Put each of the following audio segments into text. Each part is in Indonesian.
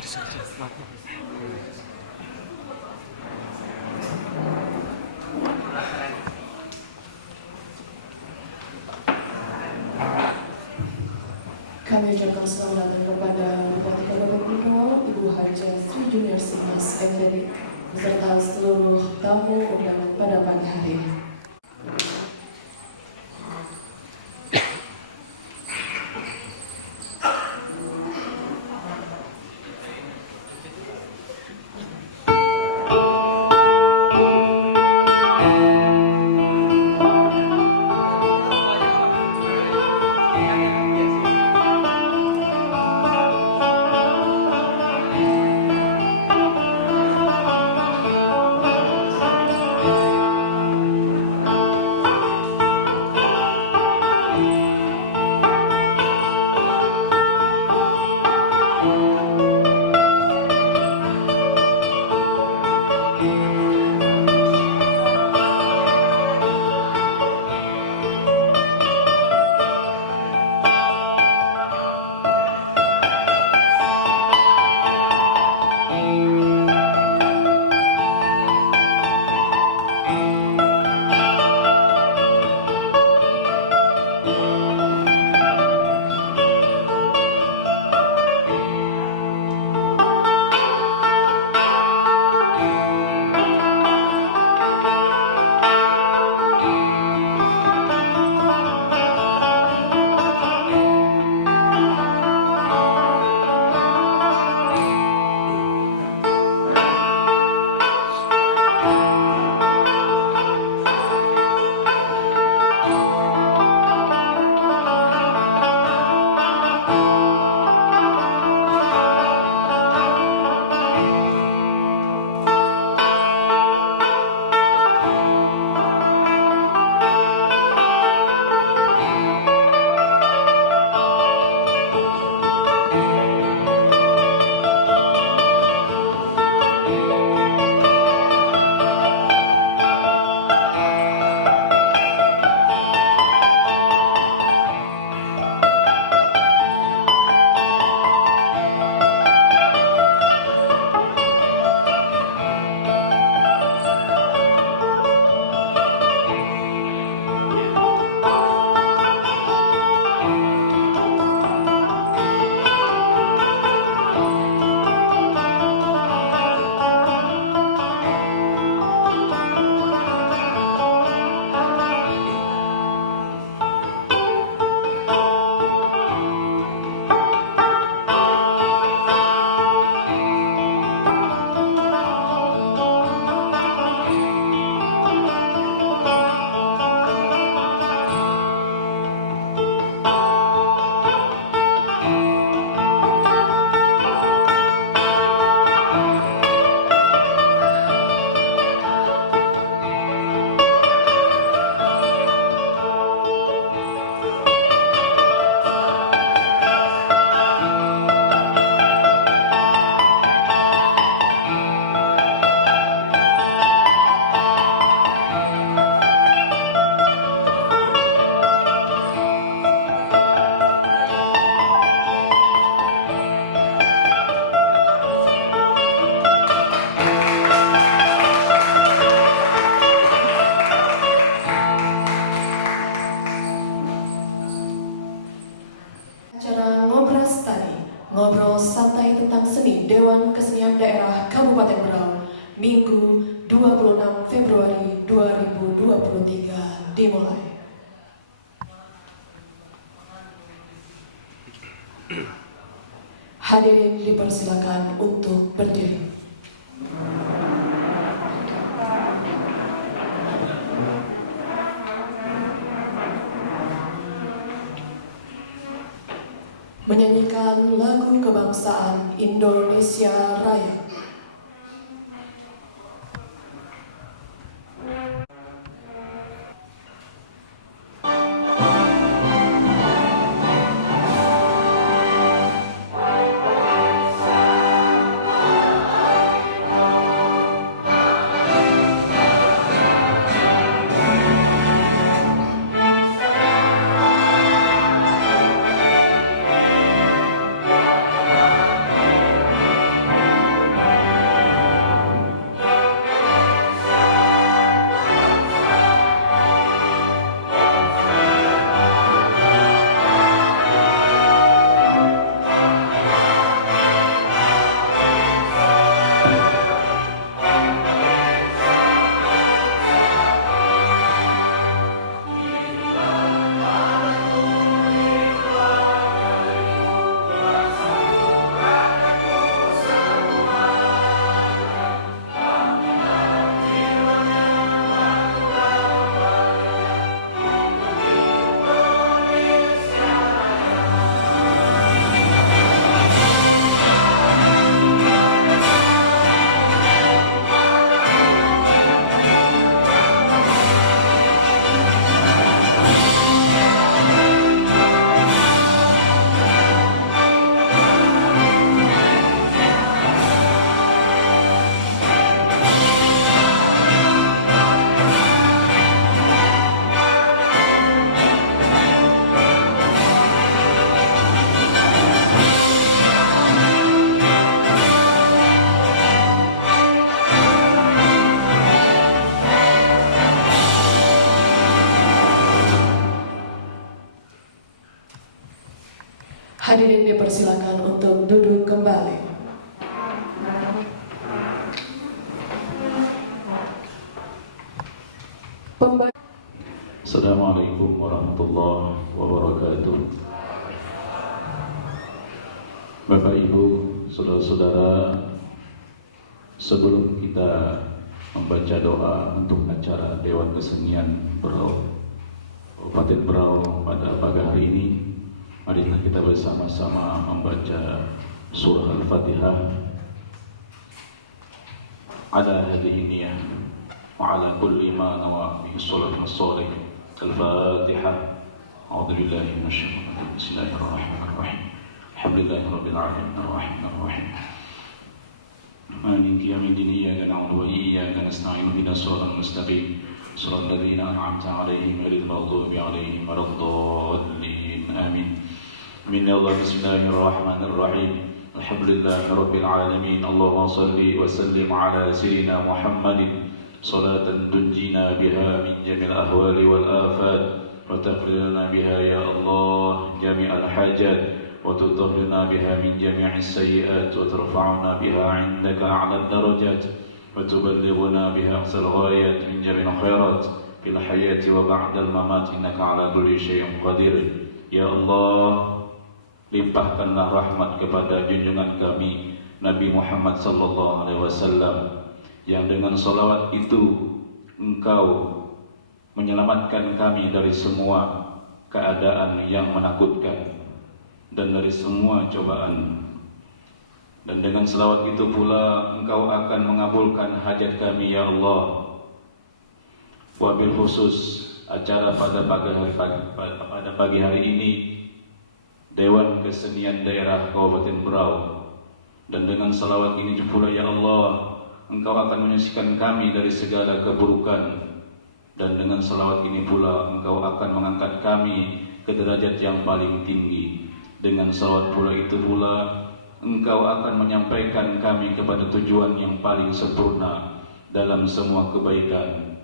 Kami ucapkan selamat datang kepada Bupati Kabupaten Bintaro, Ibu Haja Sri Junior Simas MPD, beserta seluruh tamu undangan pada pagi hari ini. Ngobrol santai tentang seni Dewan Kesenian Daerah Kabupaten Berau, Minggu 26 Februari 2023 dimulai. Hadirin dipersilakan untuk berdiri. Menyanyikan lagu kebangsaan Indonesia Raya. Assalamualaikum warahmatullahi wabarakatuh. Bapak Ibu, saudara-saudara, sebelum kita membaca doa untuk acara Dewan Kesenian Berau Kabupaten Berau pada pagi hari ini, marilah kita bersama-sama membaca surah Al-Fatihah ala hadhihi niyah wa ala kulli ma nawa bihi salatu wassalih. Al-Fatihah. A'udzu billahi minasyaitonir rajim. Bismillahirrahmanirrahim. Alhamdulillahirabbil alamin arrahmanir rahim. Maliki yaumiddin. Iyyaka na'budu wa iyyaka nasta'in. Ihdinas siratal mustaqim. Shiratal ladzina an'amta 'alaihim ghairil maghdubi 'alaihim waladdallin. Amin. Bismillahirrahmanirrahim. Alhamdulillahirabbil alamin. Allahumma shalli wa sallim 'ala sayyidina Muhammadin salatan tunjina biha min jami'il ahwali wal afat wa taqdirna biha ya Allah jami'al hajat wa tudhhirna biha min jami'is sayyi'at wa tarfa'una biha 'indaka a'la darajat wa tuballighuna biha aqsal ghayat min jami'il khairat fil hayati wa ba'dal mamat innaka 'ala kulli syai'in qadir. Ya Allah, limpahkanlah rahmat kepada junjungan kami Nabi Muhammad sallallahu alaihi wasallam, yang dengan salawat itu Engkau menyelamatkan kami dari semua keadaan yang menakutkan dan dari semua cobaan. Dan dengan salawat itu pula Engkau akan mengabulkan hajat kami ya Allah. Wabil khusus acara pada pagi hari ini Dewan Kesenian Daerah Kabupaten Berau, dan dengan salawat ini pula ya Allah Engkau akan menyucikan kami dari segala keburukan, dan dengan salawat ini pula Engkau akan mengangkat kami ke derajat yang paling tinggi. Dengan salawat pula itu pula Engkau akan menyampaikan kami kepada tujuan yang paling sempurna dalam semua kebaikan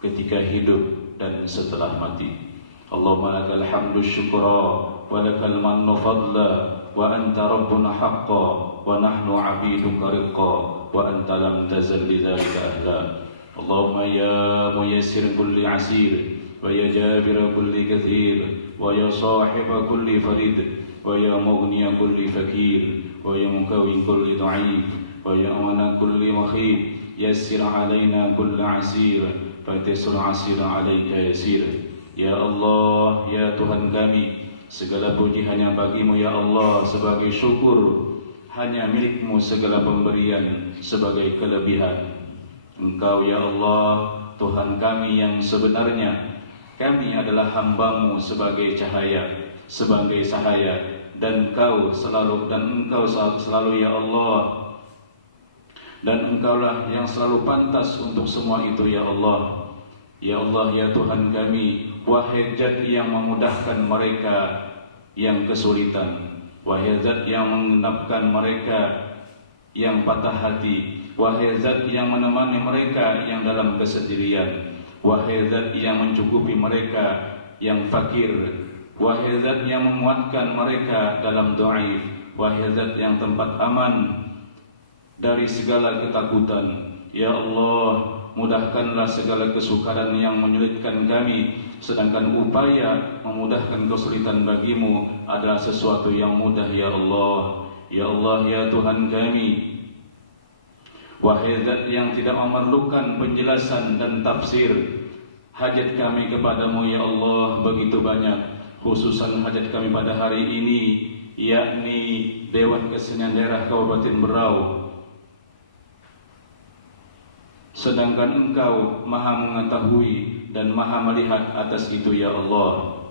ketika hidup dan setelah mati. Allahumma lakal hamdu syukra wa lakal mannu fadla wa anta rabbuna haqqa wa nahnu abiduka riqqa wa anta lam tazal lidzalika ahla. Allahumma ya muyassir kulli asir wa ya jabir kulli kathir wa ya sahib kulli farid wa ya mughni kulli fakir wa ya mukawwin kulli dha'if wa ya amana kulli wakhib yassir alaina kulli asir fa tasir asir alaika yasir. Ya Allah, ya Tuhan kami, segala puji hanya bagimu ya Allah, sebagai syukur hanya milikmu segala pemberian sebagai kelebihan. Engkau ya Allah, Tuhan kami yang sebenarnya, kami adalah hambamu sebagai cahaya, sebagai cahaya, dan Engkau selalu ya Allah, dan Engkaulah yang selalu pantas untuk semua itu ya Allah. Ya Allah, ya Tuhan kami, wahai Zat yang memudahkan mereka yang kesulitan, wahai Zat yang mengenapkan mereka yang patah hati, wahai Zat yang menemani mereka yang dalam kesendirian, wahai Zat yang mencukupi mereka yang fakir, wahai Zat yang menguatkan mereka dalam dhaif, wahai Zat yang tempat aman dari segala ketakutan. Ya Allah, mudahkanlah segala kesukaran yang menyulitkan kami, sedangkan upaya memudahkan kesulitan bagimu adalah sesuatu yang mudah ya Allah. Ya Allah, ya Tuhan kami, wahai Zat yang tidak memerlukan penjelasan dan tafsir, hajat kami kepadamu ya Allah begitu banyak, khususan hajat kami pada hari ini, yakni Dewan Kesenian Daerah Kabupaten Berau. Sedangkan Engkau maha mengetahui dan maha melihat atas itu ya Allah.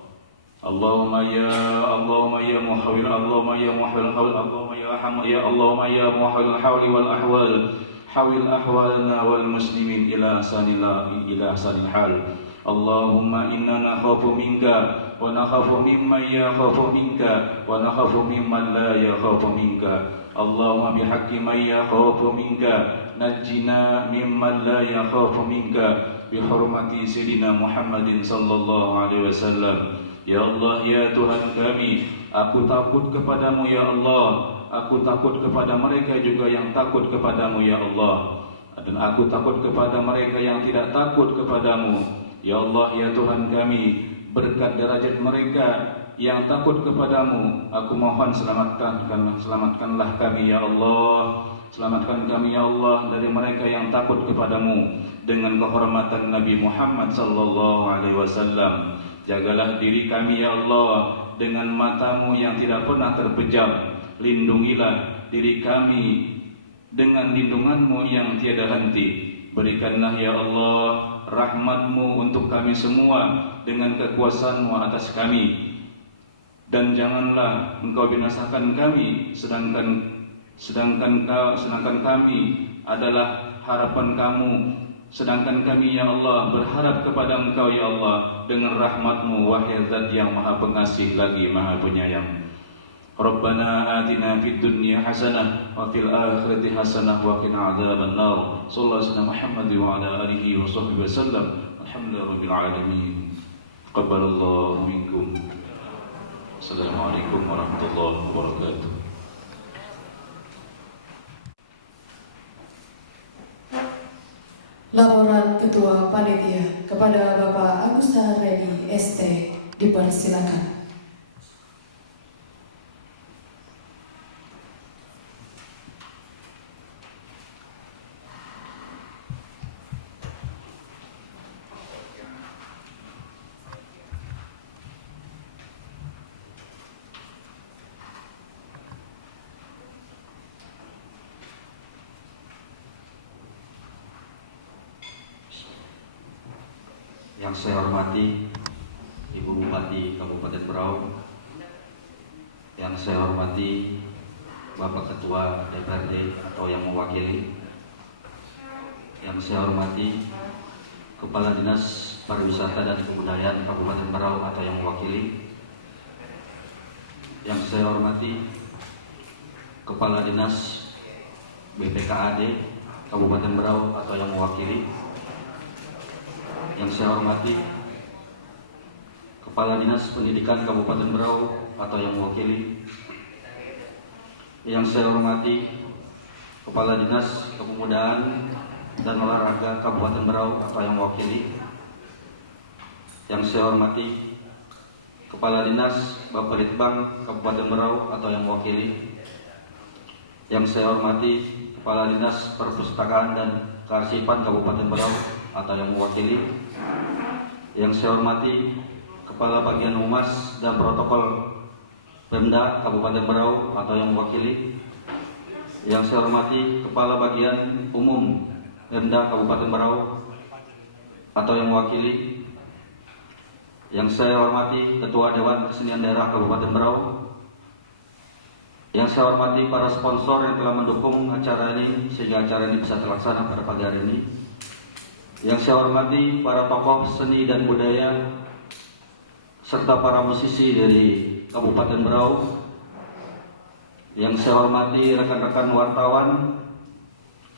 Allahumma ya muhawwil, Allahumma ya muhawwil hawl, Allahumma ya hamd, ya Allahumma ya muhawwil hawli wal ahwal, hawil ahwalna wal muslimin ila ahsanil hal. Allahumma inna nakhafu minka wa nakhafu mimman yakhafu minka wa nakhafu mimman la yakhafu minka. Allahumma bihaqqi man yakhafu minka najjina mimman la yakhafu minka bihurmati sayyidina Muhammadin sallallahu alaihi wasallam. Ya Allah, ya Tuhan kami, aku takut kepadamu ya Allah, aku takut kepada mereka juga yang takut kepadamu ya Allah, dan aku takut kepada mereka yang tidak takut kepadamu. Ya Allah, ya Tuhan kami, berkat derajat mereka yang takut kepadamu, aku mohon selamatkanlah kami ya Allah. Selamatkan kami ya Allah dari mereka yang takut kepadamu dengan kehormatan Nabi Muhammad sallallahu alaihi wasallam. Jagalah diri kami ya Allah dengan matamu yang tidak pernah terpejam. Lindungilah diri kami dengan lindunganmu yang tiada henti. Berikanlah ya Allah rahmatmu untuk kami semua dengan kekuasaanmu atas kami. Dan janganlah engkau binasakan kami sedangkan kami adalah harapan kamu, sedangkan kami ya Allah berharap kepada engkau ya Allah dengan rahmatmu, wahai zat yang maha pengasih lagi maha penyayang. Rabbana atina fid dunya hasanah wa fil akhirati hasanah wa qina adzaban nar. Sallallahu alaihi Muhammad wa ala alihi wa sahbihi wasallam. Alhamdulillahirabbil alamin. Taqabbalallahu minkum. Assalamualaikum warahmatullahi wabarakatuh. Laporan Ketua Panitia kepada Bapak Agus Haredi ST dipersilakan. Yang saya hormati Ibu Bupati Kabupaten Berau, yang saya hormati Bapak Ketua DPRD atau yang mewakili, yang saya hormati Kepala Dinas Pariwisata dan Kebudayaan Kabupaten Berau atau yang mewakili, yang saya hormati Kepala Dinas BPKAD Kabupaten Berau atau yang mewakili, yang saya hormati Kepala Dinas Pendidikan Kabupaten Berau atau yang mewakili, yang saya hormati Kepala Dinas Kepemudaan dan Olahraga Kabupaten Berau atau yang mewakili, yang saya hormati Kepala Dinas Bapelitbang Kabupaten Berau atau yang mewakili, yang saya hormati Kepala Dinas Perpustakaan dan Kearsipan Kabupaten Berau atau yang mewakili, yang saya hormati Kepala Bagian Humas dan Protokol Pemda Kabupaten Berau atau yang mewakili, yang saya hormati Kepala Bagian Umum Pemda Kabupaten Berau atau yang mewakili, yang saya hormati Ketua Dewan Kesenian Daerah Kabupaten Berau, yang saya hormati para sponsor yang telah mendukung acara ini sehingga acara ini bisa terlaksana pada pagi hari ini, yang saya hormati para tokoh seni dan budaya serta para musisi dari Kabupaten Berau, yang saya hormati rekan-rekan wartawan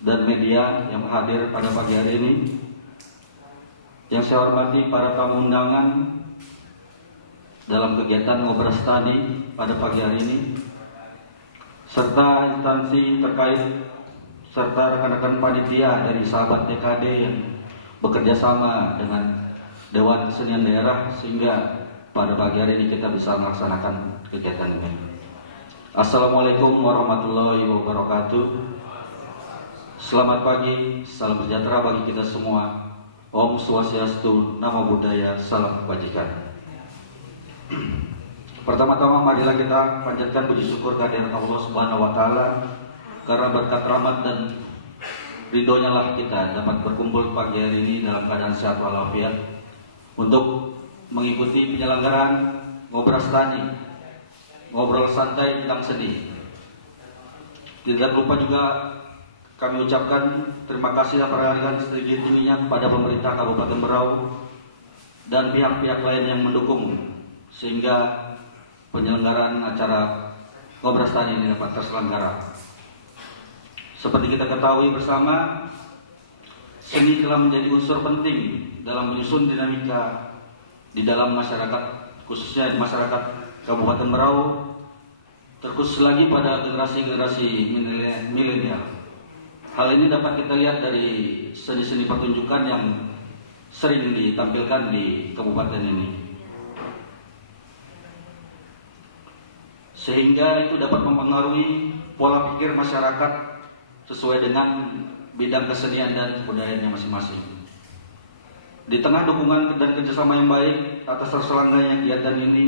dan media yang hadir pada pagi hari ini, yang saya hormati para tamu undangan dalam kegiatan Ngobras Tani pada pagi hari ini, serta instansi terkait serta rekan-rekan panitia dari sahabat DKD yang bekerja sama dengan Dewan Kesenian Daerah sehingga pada pagi hari ini kita bisa melaksanakan kegiatan ini. Assalamualaikum warahmatullahi wabarakatuh. Selamat pagi, salam sejahtera bagi kita semua. Om Swastiastu, Namo Buddhaya, salam kebajikan. Pertama-tama marilah kita panjatkan puji syukur kehadirat Allah Subhanahu wa taala karena berkat rahmat dan ridhonya lah kita dapat berkumpul pagi hari ini dalam keadaan sehat walafiat untuk mengikuti penyelenggaraan Ngobras Tani, ngobrol santai tentang seni. Tidak lupa juga kami ucapkan terima kasih dan penghargaan setinggi-tingginya kepada pemerintah Kabupaten Berau dan pihak-pihak lain yang mendukung sehingga penyelenggaraan acara Ngobras Tani ini dapat terselenggara. Seperti kita ketahui bersama, seni telah menjadi unsur penting dalam menyusun dinamika di dalam masyarakat, khususnya di masyarakat Kabupaten Berau, terkhusus lagi pada generasi-generasi milenial. Hal ini dapat kita lihat dari seni-seni pertunjukan yang sering ditampilkan di kabupaten ini, sehingga itu dapat mempengaruhi pola pikir masyarakat sesuai dengan bidang kesenian dan kebudayaannya masing-masing. Di tengah dukungan dan kerjasama yang baik atas terselenggaranya kegiatan ini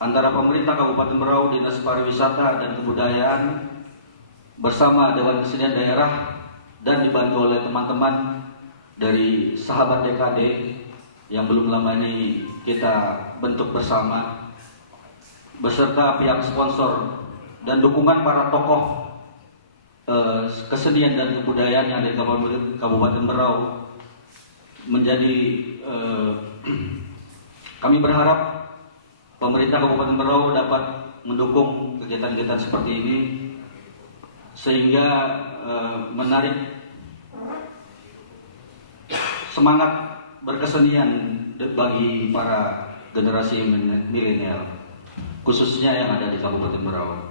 antara pemerintah Kabupaten Berau, Dinas Pariwisata dan Kebudayaan bersama Dewan Kesenian Daerah dan dibantu oleh teman-teman dari sahabat DKD yang belum lama ini kita bentuk bersama, beserta pihak sponsor dan dukungan para tokoh kesenian dan kebudayaan yang ada di Kabupaten Berau, menjadi kami berharap pemerintah Kabupaten Berau dapat mendukung kegiatan-kegiatan seperti ini sehingga menarik semangat berkesenian bagi para generasi milenial, khususnya yang ada di Kabupaten Berau.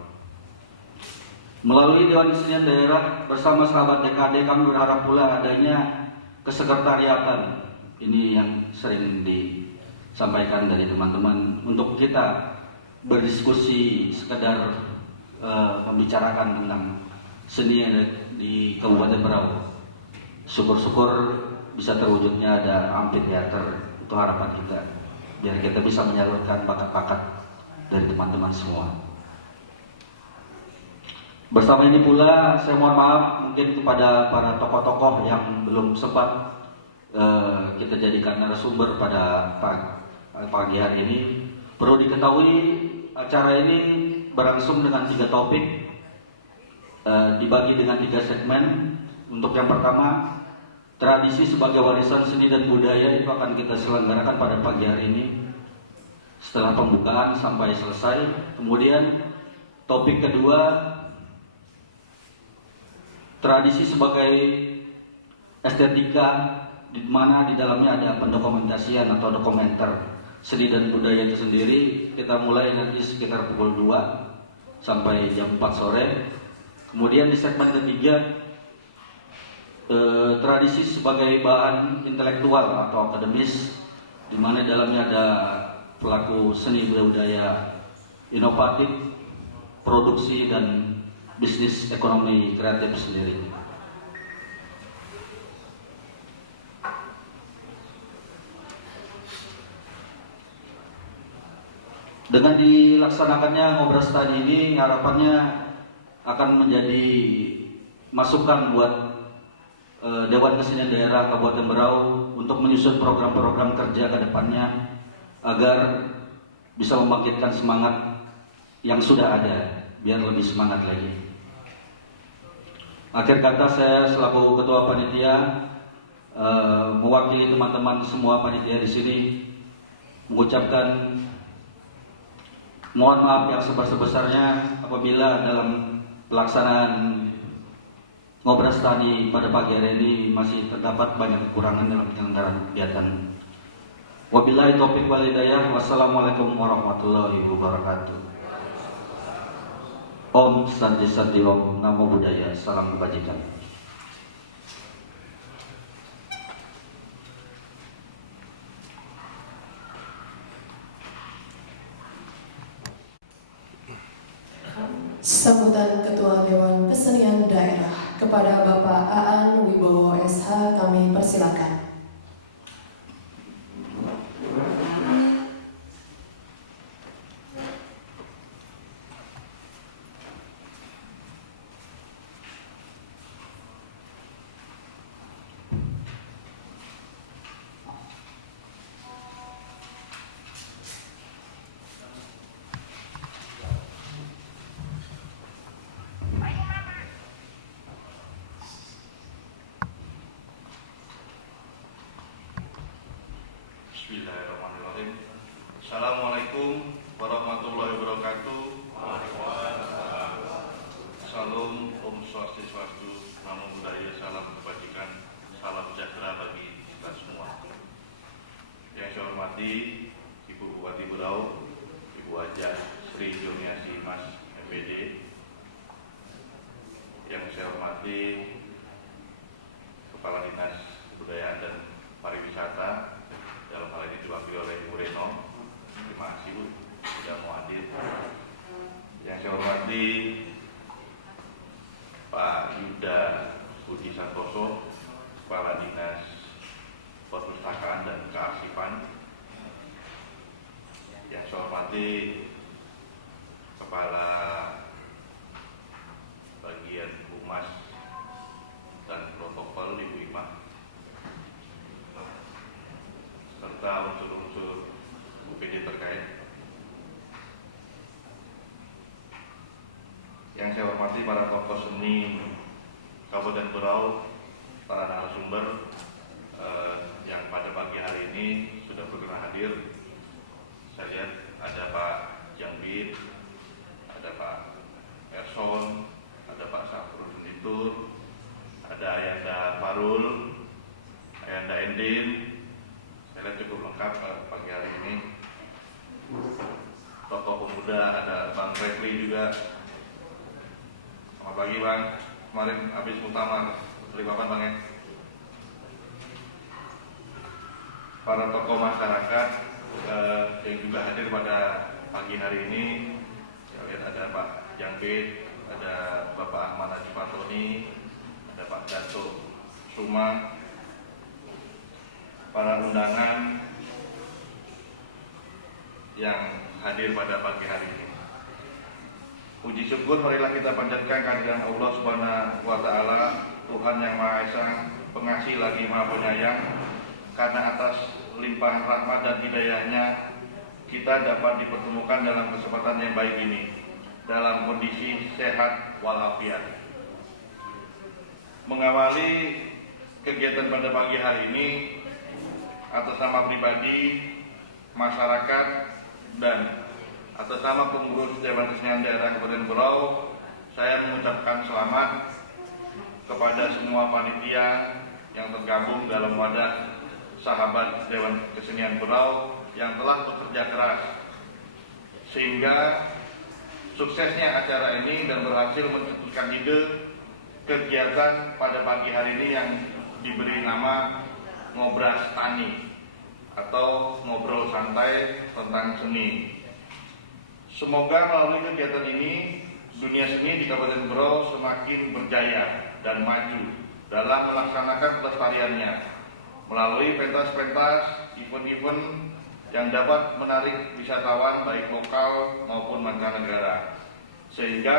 Melalui Dewan Kesenian Daerah bersama sahabat DKD, kami berharap pula adanya kesekretariatan. Ini yang sering disampaikan dari teman-teman untuk kita berdiskusi, sekedar membicarakan tentang seni di Kabupaten Berau. Syukur-syukur bisa terwujudnya ada amphitheater, itu harapan kita, biar kita bisa menyalurkan bakat-bakat dari teman-teman semua. Bersama ini pula saya mohon maaf mungkin kepada para tokoh-tokoh yang belum sempat kita jadikan narasumber pada pagi hari ini. Perlu diketahui acara ini berlangsung dengan 3 topik, dibagi dengan 3 segmen. Untuk yang pertama, tradisi sebagai warisan seni dan budaya, itu akan kita selenggarakan pada pagi hari ini setelah pembukaan sampai selesai. Kemudian topik kedua, tradisi sebagai estetika, di mana di dalamnya ada pendokumentasian atau dokumenter seni dan budaya itu sendiri. Kita mulai nanti sekitar pukul 2 sampai jam 4 sore. Kemudian di segmen ketiga, tradisi sebagai bahan intelektual atau akademis, di mana di dalamnya ada pelaku seni budaya inovatif, produksi dan bisnis ekonomi kreatif sendiri. Dengan dilaksanakannya ngobras tadi ini, harapannya akan menjadi masukan buat Dewan Kesenian Daerah Kabupaten Berau untuk menyusun program-program kerja ke depannya agar bisa membangkitkan semangat yang sudah ada, biar lebih semangat lagi. Akhir kata, saya selaku ketua panitia mewakili teman-teman semua panitia di sini mengucapkan mohon maaf yang sebesar-besarnya apabila dalam pelaksanaan ngobras tani pada pagi hari ini masih terdapat banyak kekurangan dalam penyelenggaraan kegiatan. Wabillahi taufiq wal hidayah. Wassalamualaikum warahmatullahi wabarakatuh. Om Santi Santi Om, Namo Buddhaya, salam kebajikan. Sambutan Ketua Dewan Kesenian Daerah kepada Bapak Aan Wibowo SH kami persilakan. Bismillahirrahmanirrahim. Assalamualaikum warahmatullahi wabarakatuh. Salam, Om Swastiastu, Namo Buddhaya, salam kebajikan, salam sejahtera bagi kita semua. Yang saya hormati Ibu Bupati Berau, Ibu Hajah Sri Juniasi Mas MPD. Yang saya hormati Kepala Dinas Kebudayaan dan Pariwisata Budi Santoso, Kepala Dinas Perpustakaan dan Kearsipan. Yang saya hormati Kepala Bagian Humas dan Protokol Ibu Imah, serta unsur-unsur UPD terkait. Yang saya hormati para tokoh seni Kabupaten Berau, para narasumber yang pada pagi hari ini sudah berkenan hadir. Saya lihat ada Pak Jangbit, ada Pak Erson, ada Pak Saprudin Ditur, ada Ayanda Farul, Ayanda Endin. Saya lihat cukup lengkap pagi hari ini. Tokoh pemuda ada Bang Refli juga. Selamat pagi Bang, kemarin habis muktamar, terima kasih Bang ya. Para tokoh masyarakat yang juga hadir pada pagi hari ini, saya lihat ada Pak Jangbit, ada Bapak Ahmad Haji Fatoni, ada Pak Datuk Suma, para undangan yang hadir pada pagi hari ini. Puji syukur marilah kita panjatkan kehadiran Allah Subhanahu wa Ta'ala, Tuhan yang Maha Esa, Pengasih lagi Maha Penyayang, karena atas limpahan rahmat dan hidayahnya kita dapat dipertemukan dalam kesempatan yang baik ini, dalam kondisi sehat walafiat. Mengawali kegiatan pada pagi hari ini, atas nama pribadi, masyarakat, dan atas nama pengurus Dewan Kesenian Daerah Kabupaten Berau, saya mengucapkan selamat kepada semua panitia yang tergabung dalam wadah sahabat Dewan Kesenian Berau yang telah bekerja keras sehingga suksesnya acara ini dan berhasil mencetuskan ide kegiatan pada pagi hari ini yang diberi nama Ngobras Tani atau ngobrol santai tentang seni. Semoga melalui kegiatan ini, dunia seni di Kabupaten Berau semakin berjaya dan maju dalam melaksanakan pelestariannya melalui pentas-pentas, event-event yang dapat menarik wisatawan baik lokal maupun mancanegara, sehingga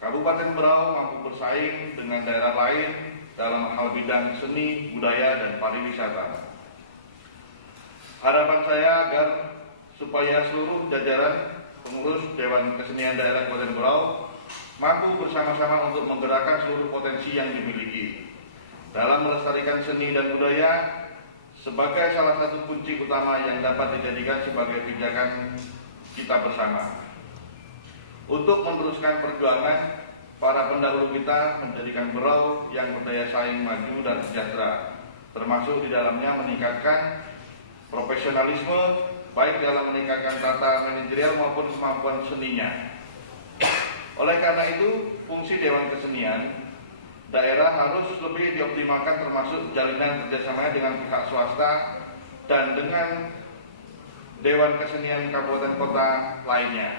Kabupaten Berau mampu bersaing dengan daerah lain dalam hal bidang seni, budaya, dan pariwisata. Harapan saya agar supaya seluruh jajaran pengurus Dewan Kesenian Daerah Kabupaten Berau mampu bersama-sama untuk menggerakkan seluruh potensi yang dimiliki dalam melestarikan seni dan budaya sebagai salah satu kunci utama yang dapat dijadikan sebagai pijakan kita bersama untuk meneruskan perjuangan para pendahulu kita menjadikan Berau yang berdaya saing, maju, dan sejahtera, termasuk di dalamnya meningkatkan profesionalisme baik dalam meningkatkan tata manajerial maupun kemampuan seninya. Oleh karena itu, fungsi Dewan Kesenian Daerah harus lebih dioptimalkan, termasuk jalinan kerjasamanya dengan pihak swasta dan dengan Dewan Kesenian Kabupaten Kota lainnya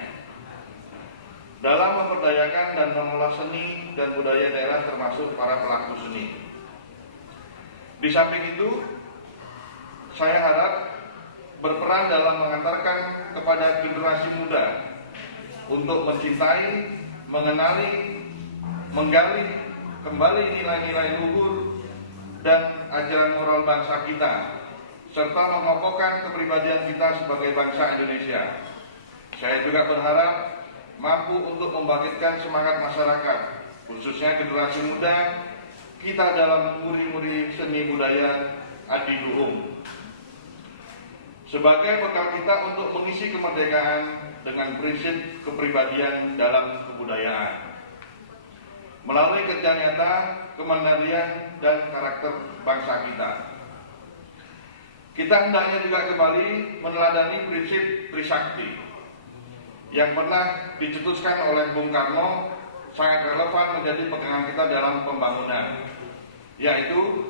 dalam memberdayakan dan mengelola seni dan budaya daerah termasuk para pelaku seni. Di samping itu, saya harap berperan dalam mengantarkan kepada generasi muda untuk mencintai, mengenali, menggali kembali nilai-nilai luhur dan ajaran moral bangsa kita, serta mengokohkan kepribadian kita sebagai bangsa Indonesia. Saya juga berharap mampu untuk membangkitkan semangat masyarakat, khususnya generasi muda kita dalam muri-muri seni budaya adiluhung, sebagai bekal kita untuk mengisi kemerdekaan dengan prinsip kepribadian dalam kebudayaan melalui kerja nyata, kemandirian, dan karakter bangsa kita. Kita hendaknya juga kembali meneladani prinsip Trisakti yang pernah dicetuskan oleh Bung Karno, sangat relevan menjadi pegangan kita dalam pembangunan, yaitu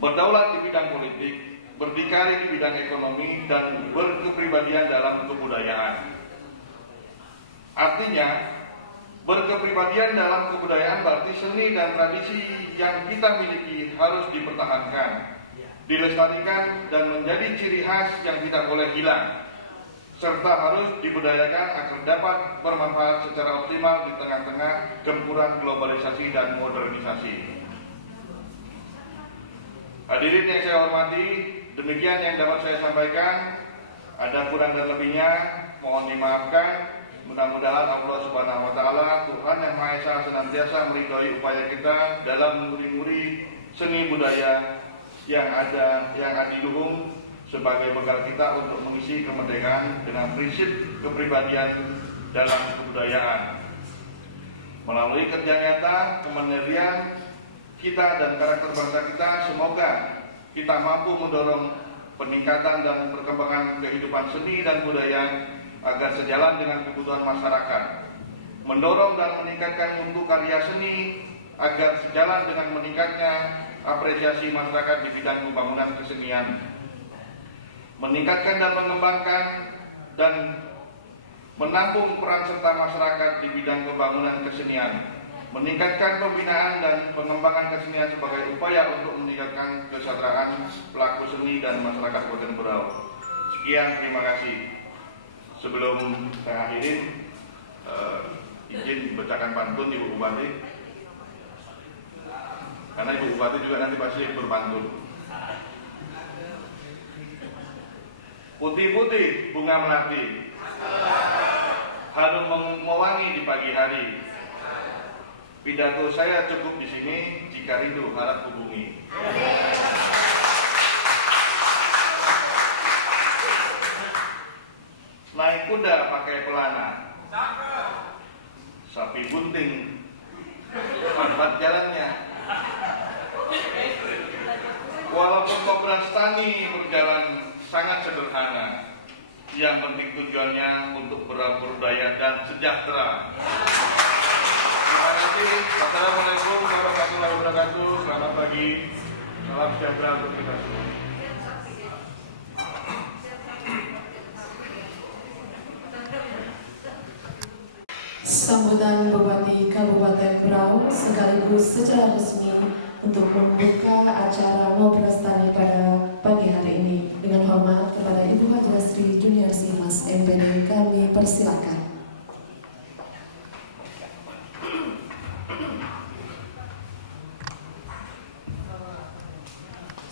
berdaulat di bidang politik, berdikari di bidang ekonomi, dan berkepribadian dalam kebudayaan. Artinya, Berkepribadian dalam kebudayaan berarti seni dan tradisi yang kita miliki harus dipertahankan, dilestarikan dan menjadi ciri khas yang tidak boleh hilang, serta harus dibudayakan agar dapat bermanfaat secara optimal di tengah-tengah gempuran globalisasi dan modernisasi. Hadirin yang saya hormati, demikian yang dapat saya sampaikan. Ada kurang dan lebihnya, mohon dimaafkan. Mudah-mudahan Allah Subhanahu wa Ta'ala, Tuhan yang Maha Esa, senantiasa meridhoi upaya kita dalam menguri-nguri seni budaya yang adiluhung sebagai bekal kita untuk mengisi kemerdekaan dengan prinsip kepribadian dalam kebudayaan. Melalui kerja nyata, kemandirian kita dan karakter bangsa kita, semoga kita mampu mendorong peningkatan dan perkembangan kehidupan seni dan budaya agar sejalan dengan kebutuhan masyarakat, mendorong dan meningkatkan mutu karya seni agar sejalan dengan meningkatnya apresiasi masyarakat di bidang pembangunan kesenian, meningkatkan dan mengembangkan dan menampung peran serta masyarakat di bidang pembangunan kesenian, meningkatkan pembinaan dan pengembangan kesenian sebagai upaya untuk meningkatkan kesejahteraan pelaku seni dan masyarakat Kabupaten Berau. Sekian, terima kasih. Sebelum saya akhirin, izin bacakan pantun Ibu Bupati, karena Ibu Bupati juga nanti pasti berpantun. Putih-putih bunga melati, harum mewangi di pagi hari. Pidato saya cukup di sini, jika rindu harap hubungi. Naik kuda pakai pelana, sapi bunting lambat jalannya. Walaupun kobra stani berjalan sangat sederhana, yang penting tujuannya untuk berbudaya dan sejahtera. Terima kasih. Assalamualaikum warahmatullahi wabarakatuh. Selamat pagi, salam sejahtera untuk kita semua. Sambutan Bupati Kabupaten Berau sekaligus secara resmi untuk membuka acara Ngobras Tani pada pagi hari ini. Dengan hormat kepada Ibu Haja Sri Junior Simas MPD, kami persilakan.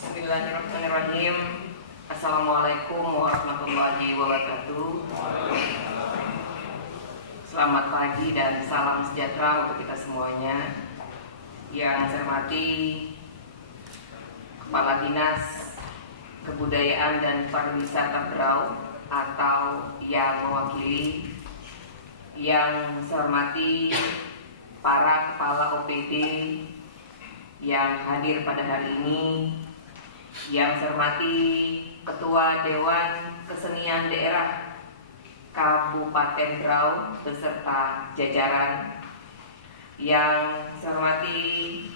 Bismillahirrahmanirrahim. Assalamualaikum warahmatullahi wabarakatuh. Selamat pagi dan salam sejahtera untuk kita semuanya. Yang saya hormati Kepala Dinas Kebudayaan dan Pariwisata Berau atau yang mewakili, yang saya hormati para kepala OPD yang hadir pada hari ini, yang saya hormati Ketua Dewan Kesenian Daerah Kabupaten Berau beserta jajaran, yang saya hormati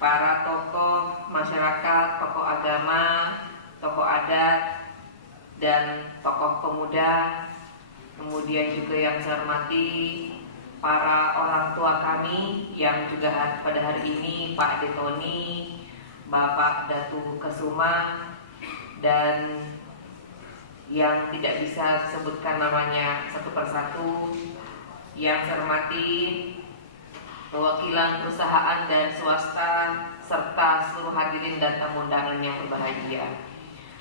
para tokoh masyarakat, tokoh agama, tokoh adat, dan tokoh pemuda, kemudian juga yang saya hormati para orang tua kami yang juga pada hari ini, Pak Detoni, Bapak Datu Kesuma, dan yang tidak bisa disebutkan namanya satu persatu, yang saya hormati perwakilan perusahaan dan swasta serta seluruh hadirin dan tamu undangan yang berbahagia.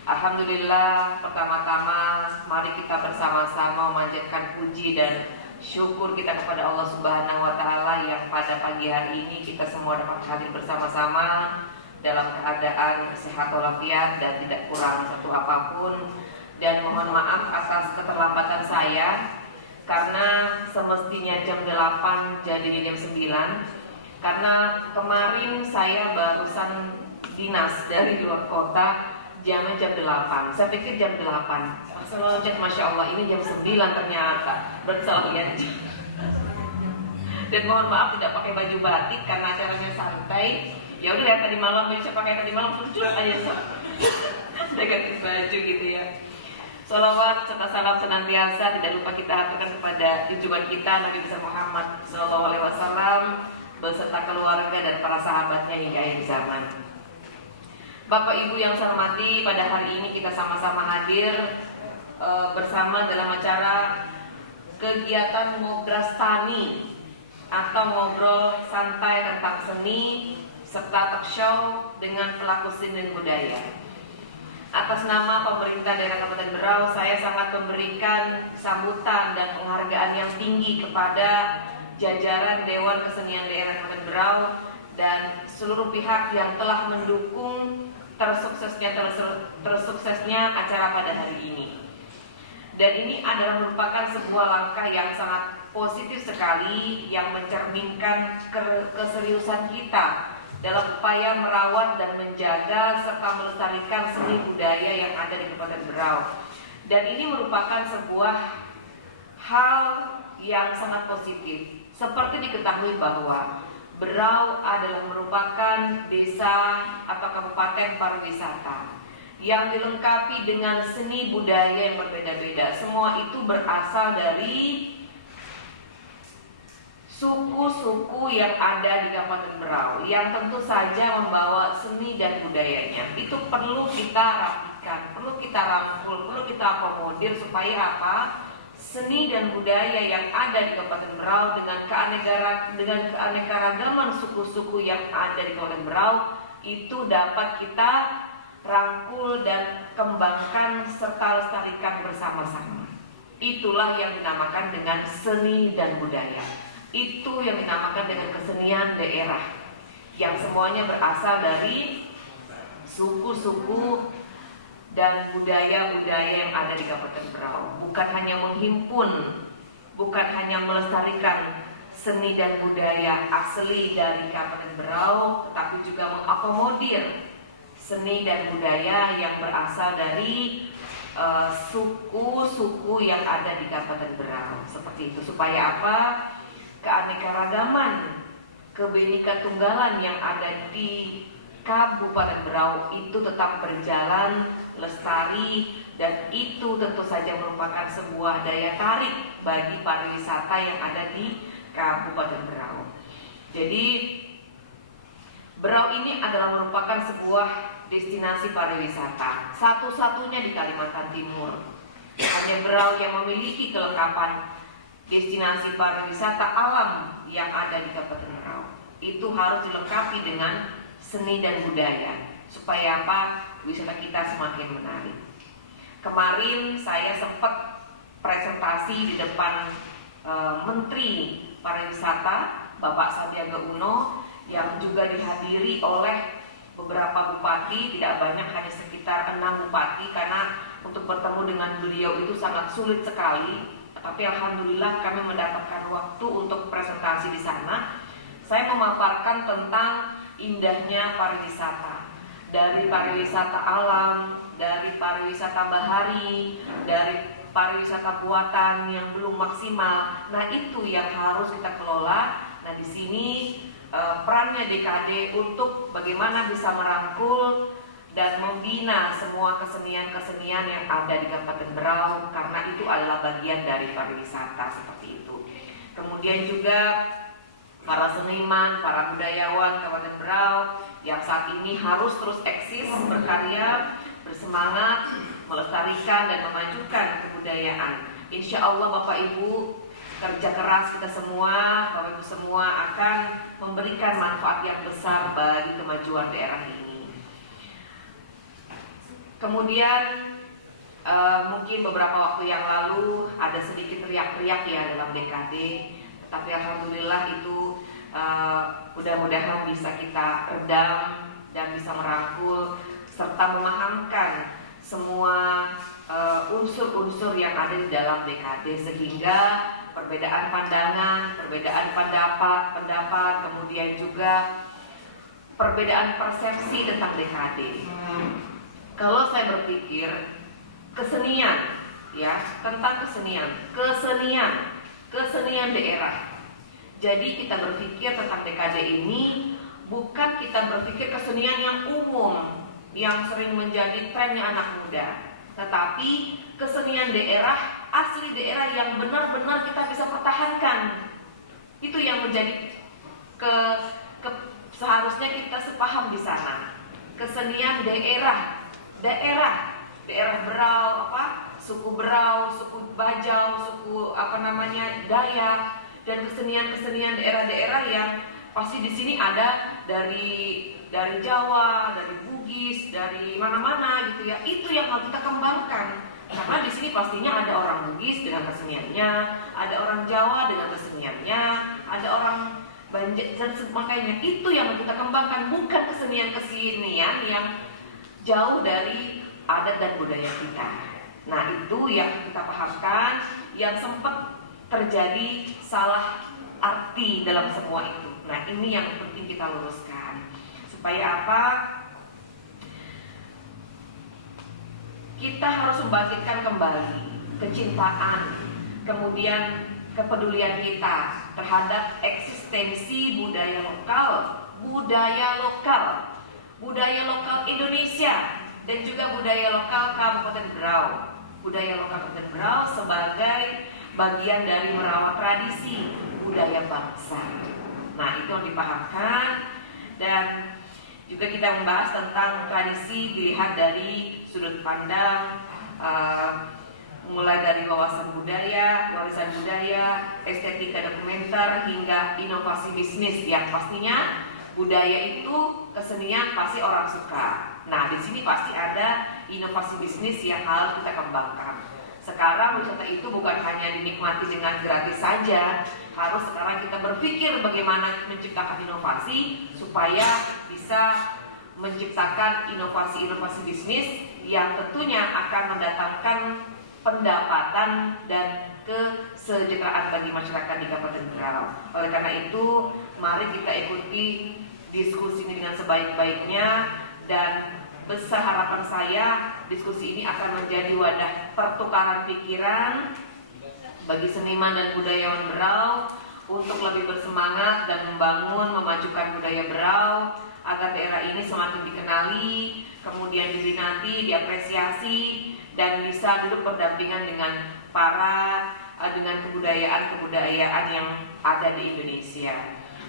Alhamdulillah, pertama-tama mari kita bersama-sama memanjatkan puji dan syukur kita kepada Allah Subhanahu wa Ta'ala yang pada pagi hari ini kita semua dapat hadir bersama-sama dalam keadaan sehat walafiat dan tidak kurang satu apapun. Dan mohon maaf atas keterlambatan saya, karena semestinya jam 8 jadi jam 9, karena kemarin saya barusan dinas dari luar kota, jamnya jam 8. Saya pikir jam 8. Masalah cek, Masya Allah, ini jam 9 ternyata. Berarti salah lihat jam. Dan mohon maaf tidak pakai baju batik karena acaranya santai. Ya udah, tadi malam saya pakai tadi malam, lucu aja saya ganti baju gitu ya. Salawat serta salam senantiasa tidak lupa kita aturkan kepada junjungan kita Nabi besar Muhammad SAW beserta keluarga dan para sahabatnya hingga akhir zaman. Bapak Ibu yang saya hormati, pada hari ini kita sama-sama hadir bersama dalam acara kegiatan Ngobras Tani atau ngobrol santai tentang seni serta talk show dengan pelaku seni dan budaya. Atas nama pemerintah daerah Kabupaten Berau, saya sangat memberikan sambutan dan penghargaan yang tinggi kepada jajaran Dewan Kesenian Daerah Kabupaten Berau dan seluruh pihak yang telah mendukung tersuksesnya acara pada hari ini. Dan ini adalah merupakan sebuah langkah yang sangat positif sekali yang mencerminkan keseriusan kita dalam upaya merawat dan menjaga serta melestarikan seni budaya yang ada di Kabupaten Berau. Dan ini merupakan sebuah hal yang sangat positif. Seperti diketahui bahwa Berau adalah merupakan desa atau kabupaten pariwisata yang dilengkapi dengan seni budaya yang berbeda-beda. Semua itu berasal dari suku-suku yang ada di Kabupaten Berau yang tentu saja membawa seni dan budayanya. Itu perlu kita rapikan, perlu kita rangkul, perlu kita akomodir supaya apa? Seni dan budaya yang ada di Kabupaten Berau dengan keanekaragaman suku-suku yang ada di Kabupaten Berau itu dapat kita rangkul dan kembangkan serta lestarikan bersama-sama. Itulah yang dinamakan dengan seni dan budaya. Itu yang dinamakan dengan kesenian daerah yang semuanya berasal dari suku-suku dan budaya-budaya yang ada di Kabupaten Berau. Bukan hanya menghimpun, bukan hanya melestarikan seni dan budaya asli dari Kabupaten Berau, tetapi juga mengakomodir seni dan budaya yang berasal dari suku-suku yang ada di Kabupaten Berau. Seperti itu, supaya apa? Keanekaragaman, kebinekaan tunggalan yang ada di Kabupaten Berau itu tetap berjalan, lestari, dan itu tentu saja merupakan sebuah daya tarik bagi pariwisata yang ada di Kabupaten Berau. Jadi Berau ini adalah merupakan sebuah destinasi pariwisata satu-satunya di Kalimantan Timur. Hanya Berau yang memiliki kelengkapan destinasi pariwisata alam yang ada di Kabupaten Berau. Itu harus dilengkapi dengan seni dan budaya supaya apa? Wisata kita semakin menarik. Kemarin saya sempat presentasi di depan Menteri Pariwisata Bapak Sandiaga Uno yang juga dihadiri oleh beberapa bupati, tidak banyak, hanya sekitar 6 bupati, karena untuk bertemu dengan beliau itu sangat sulit sekali. Tapi alhamdulillah kami mendapatkan waktu untuk presentasi di sana. Saya memaparkan tentang indahnya pariwisata, dari pariwisata alam, dari pariwisata bahari, dari pariwisata buatan yang belum maksimal. Nah, itu yang harus kita kelola. Nah, di sini perannya DKD untuk bagaimana bisa merangkul dan membina semua kesenian-kesenian yang ada di Kabupaten Berau, karena itu adalah bagian dari pariwisata seperti itu. Kemudian juga para seniman, para budayawan Kabupaten Berau yang saat ini harus terus eksis, berkarya, bersemangat, melestarikan dan memajukan kebudayaan. Insya Allah Bapak Ibu, kerja keras kita semua, Bapak Ibu semua akan memberikan manfaat yang besar bagi kemajuan daerah ini. Kemudian mungkin beberapa waktu yang lalu ada sedikit teriak-teriak ya dalam DKD, tetapi alhamdulillah itu mudah-mudahan bisa kita redam dan bisa merangkul serta memahamkan semua unsur-unsur yang ada di dalam DKD, sehingga perbedaan pandangan, perbedaan pendapat, kemudian juga perbedaan persepsi tentang DKD. Kalau saya berpikir kesenian, ya, tentang kesenian daerah. Jadi kita berpikir tentang DKD ini bukan kita berpikir kesenian yang umum, yang sering menjadi trennya anak muda, tetapi kesenian daerah, asli daerah yang benar-benar kita bisa pertahankan. Itu yang menjadi seharusnya kita sepaham di sana. Kesenian daerah Berau, suku Berau, suku Bajau, suku Dayak, dan kesenian daerah-daerah yang pasti di sini ada dari Jawa, dari Bugis, dari mana-mana gitu ya. Itu yang harus kita kembangkan. Karena di sini pastinya ada orang Bugis dengan keseniannya, ada orang Jawa dengan keseniannya, ada orang Banjar dan makanya itu yang harus kita kembangkan, bukan kesenian yang jauh dari adat dan budaya kita. Nah, itu yang kita pahamkan, yang sempat terjadi salah arti dalam semua itu. Nah, ini yang penting kita luruskan. Supaya apa? Kita harus membangkitkan kembali kecintaan, kemudian kepedulian kita terhadap eksistensi budaya lokal Indonesia, dan juga budaya lokal Kabupaten Berau. Budaya lokal Kabupaten Berau sebagai bagian dari merawat tradisi budaya bangsa. Nah, itu yang dipahamkan. Dan juga kita membahas tentang tradisi dilihat dari sudut pandang mulai dari wawasan budaya, warisan budaya, estetika dokumenter, hingga inovasi bisnis yang pastinya budaya itu kesenian pasti orang suka. Nah, di sini pasti ada inovasi bisnis yang harus kita kembangkan. Sekarang wisata itu bukan hanya dinikmati dengan gratis saja, harus sekarang kita berpikir bagaimana menciptakan inovasi supaya bisa menciptakan inovasi-inovasi bisnis yang tentunya akan mendatangkan pendapatan dan kesejahteraan bagi masyarakat di Kabupaten Berau. Oleh karena itu, mari kita ikuti diskusi ini dengan sebaik-baiknya, dan besar harapan saya diskusi ini akan menjadi wadah pertukaran pikiran bagi seniman dan budayawan Berau untuk lebih bersemangat dan memajukan budaya Berau agar daerah ini semakin dikenali, kemudian diminati, diapresiasi, dan bisa duduk berdampingan dengan kebudayaan yang ada di Indonesia.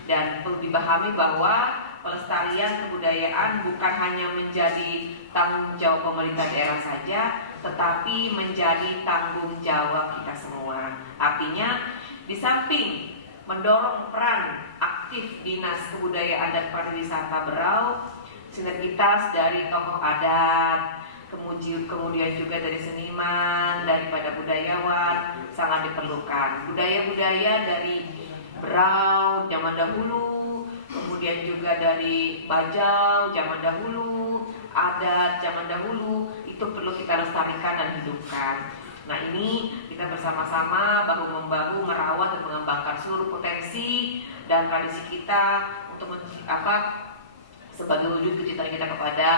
Dan perlu dipahami bahwa pelestarian kebudayaan bukan hanya menjadi tanggung jawab pemerintah daerah saja, tetapi menjadi tanggung jawab kita semua. Artinya, di samping mendorong peran aktif Dinas Kebudayaan dan Pariwisata Berau, sinergitas dari tokoh adat, kemudian juga dari seniman, daripada budayawan sangat diperlukan. Budaya-budaya dari Berau zaman dahulu, kemudian juga dari Bajau zaman dahulu, adat zaman dahulu, itu perlu kita lestarikan dan hidupkan. Nah, ini kita bersama-sama bahu-membahu merawat dan mengembangkan seluruh potensi dan tradisi kita untuk sebagai wujud kecintaan kita kepada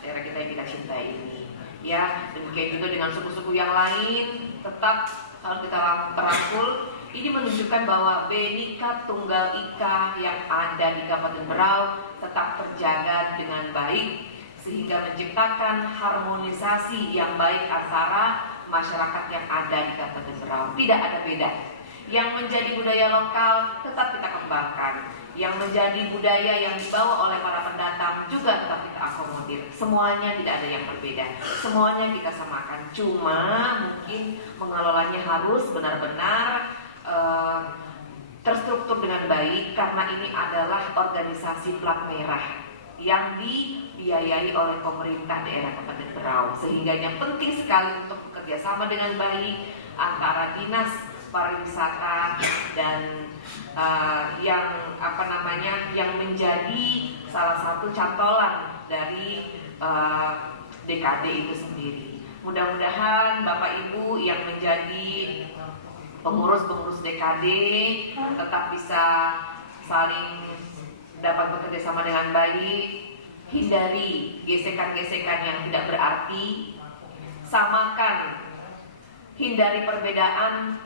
daerah kita yang kita cintai ini. Ya, demikian juga dengan suku-suku yang lain tetap harus kita rangkul. Ini menunjukkan bahwa Bhinneka Tunggal Ika yang ada di Kabupaten Berau tetap terjaga dengan baik, sehingga menciptakan harmonisasi yang baik antara masyarakat yang ada di Kabupaten Berau. Tidak ada beda. Yang menjadi budaya lokal tetap kita kembangkan. Yang menjadi budaya yang dibawa oleh para pendatang juga tetap kita akomodir. Semuanya tidak ada yang berbeda. Semuanya kita samakan. Cuma mungkin mengelolanya harus benar-benar terstruktur dengan baik, karena ini adalah organisasi plat merah yang dibiayai oleh pemerintah daerah Kabupaten Berau, sehingga yang penting sekali untuk bekerja sama dengan baik antara Dinas Pariwisata dan yang menjadi salah satu cantolan dari DKD itu sendiri. Mudah-mudahan Bapak Ibu yang menjadi pengurus DKD tetap bisa saling dapat bekerja sama dengan baik, hindari gesekan-gesekan yang tidak berarti, samakan, hindari perbedaan,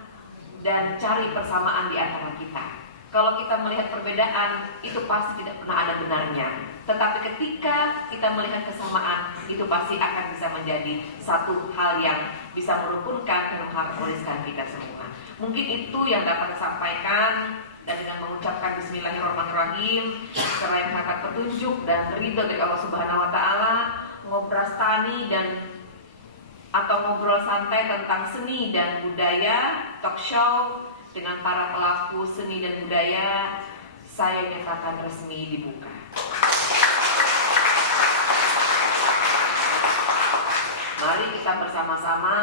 dan cari persamaan di antara kita. Kalau kita melihat perbedaan, itu pasti tidak pernah ada benarnya. Tetapi ketika kita melihat kesamaan, itu pasti akan bisa menjadi satu hal yang bisa merukunkan dan mengharmoniskan kita semua. Mungkin itu yang dapat saya sampaikan, dan dengan mengucapkan Bismillahirrahmanirrahim, selain mengangkat petunjuk dan ridho dari Allah Subhanahu Wa Taala, ngobras tani dan atau ngobrol santai tentang seni dan budaya, talk show dengan para pelaku seni dan budaya, saya nyatakan resmi dibuka. Mari kita bersama-sama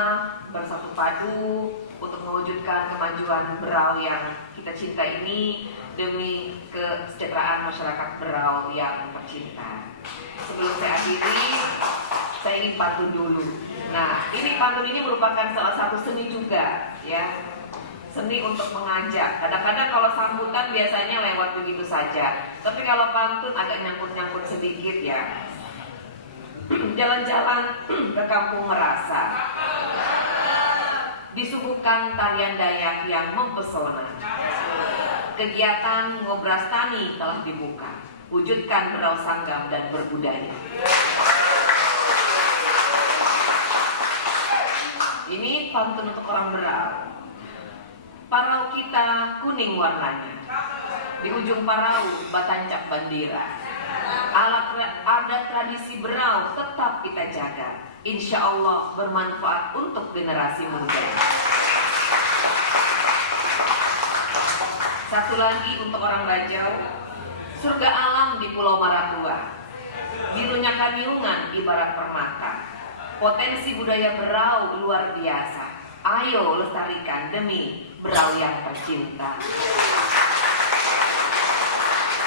bersatu padu untuk mewujudkan kemajuan Berau yang kita cinta ini demi kesejahteraan masyarakat Berau yang tercinta. Sebelum saya akhiri, saya ingin pantun dulu. Nah, ini pantun ini merupakan salah satu seni juga, ya. Seni untuk mengajak. Kadang-kadang kalau sambutan biasanya lewat begitu saja. Tapi kalau pantun agak nyangkut-nyangkut sedikit ya. Jalan-jalan ke kampung Merasa, disuguhkan tarian Dayak yang mempesona. Kegiatan ngobras tani telah dibuka. Wujudkan Berau Sanggam dan berbudaya. Ini pantun untuk orang Berau. Parau kita kuning warnanya. Di ujung parau batancap bandira. Ada tradisi Berau tetap kita jaga. Insya Allah bermanfaat untuk generasi muda. Satu lagi untuk orang Bajau. Surga alam di Pulau Maratua. Birunya Kaniungan ibarat permata. Potensi budaya Berau luar biasa. Ayo lestarikan demi Berau yang tercinta.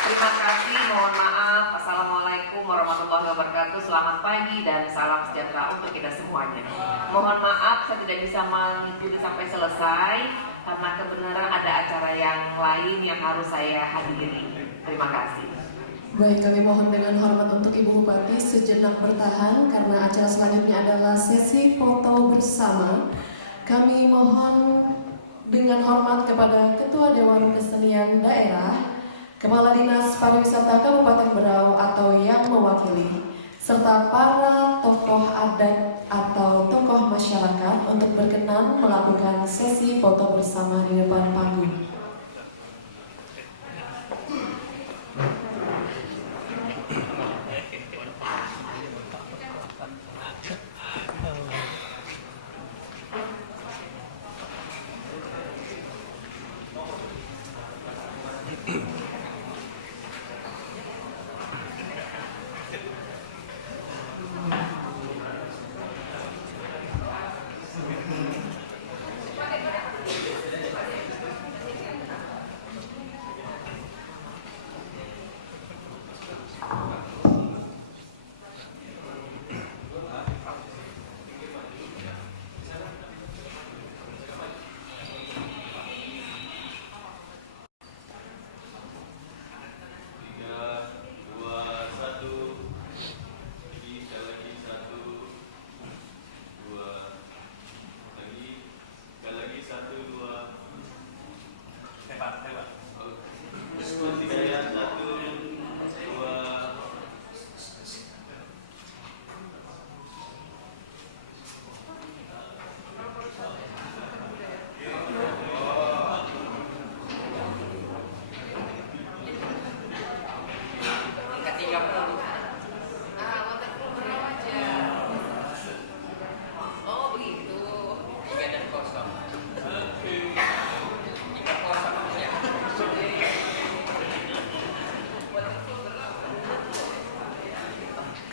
Terima kasih, mohon maaf. Assalamualaikum warahmatullahi wabarakatuh. Selamat pagi dan salam sejahtera untuk kita semuanya. Mohon maaf saya tidak bisa mengikuti sampai selesai karena kebenaran ada acara yang lain yang harus saya hadiri. Terima kasih. Baik, kami mohon dengan hormat untuk Ibu Bupati sejenak bertahan karena acara selanjutnya adalah sesi foto bersama. Kami mohon dengan hormat kepada Ketua Dewan Kesenian Daerah, Kepala Dinas Pariwisata Kabupaten Berau atau yang mewakili, serta para tokoh adat atau tokoh masyarakat untuk berkenan melakukan sesi foto bersama di depan panggung.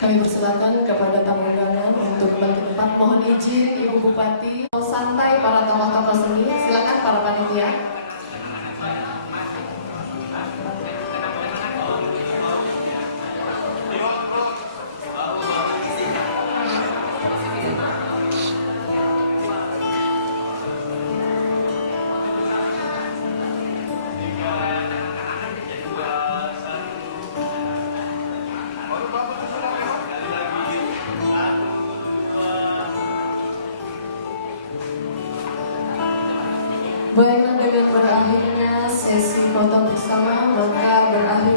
Kami persilakan kepada tamu undangan untuk kembali ke tempat. Mohon izin Ibu Bupati, santai para tokoh-tokoh seni. Silakan para panitia. Baiklah, dengan berakhirnya sesi foto bersama, maka berakhir